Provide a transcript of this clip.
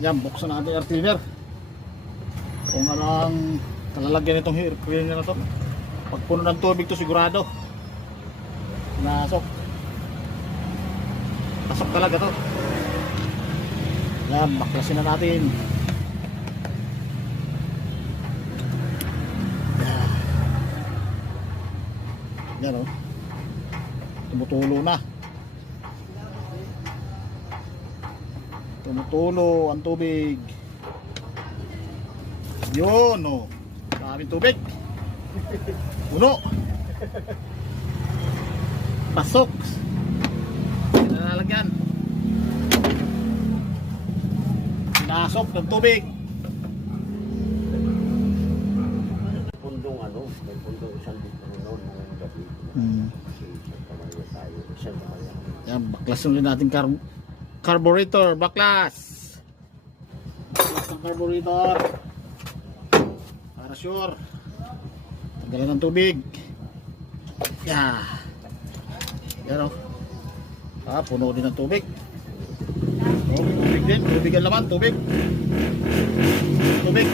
Yan, buksan natin air cleaner. Kung ano ang kalalagyan nitong air cleaner na to. Pag puno ng tubig to sigurado pinasok. Pasok talaga to. Yan, baklasin na natin. Yan o. Tumutulo na. Tumutulo ang tubig. Yun o. Daming tubig. Puno. Pasok. Nalalagyan. Pinasok ng tubig. Pundong ano, may pundong isang dito noon ngayong gabi. Kasi Santa Maria tayo, Santa Maria. Yan, baklas ulit natin carburetor, baklas. Baklas ng carburetor. Para sure. Tanggalan ng tubig. Yeah. Yan o. Puno din ng tubig. Tubig din, tubig ang laman, tubig. Tubig.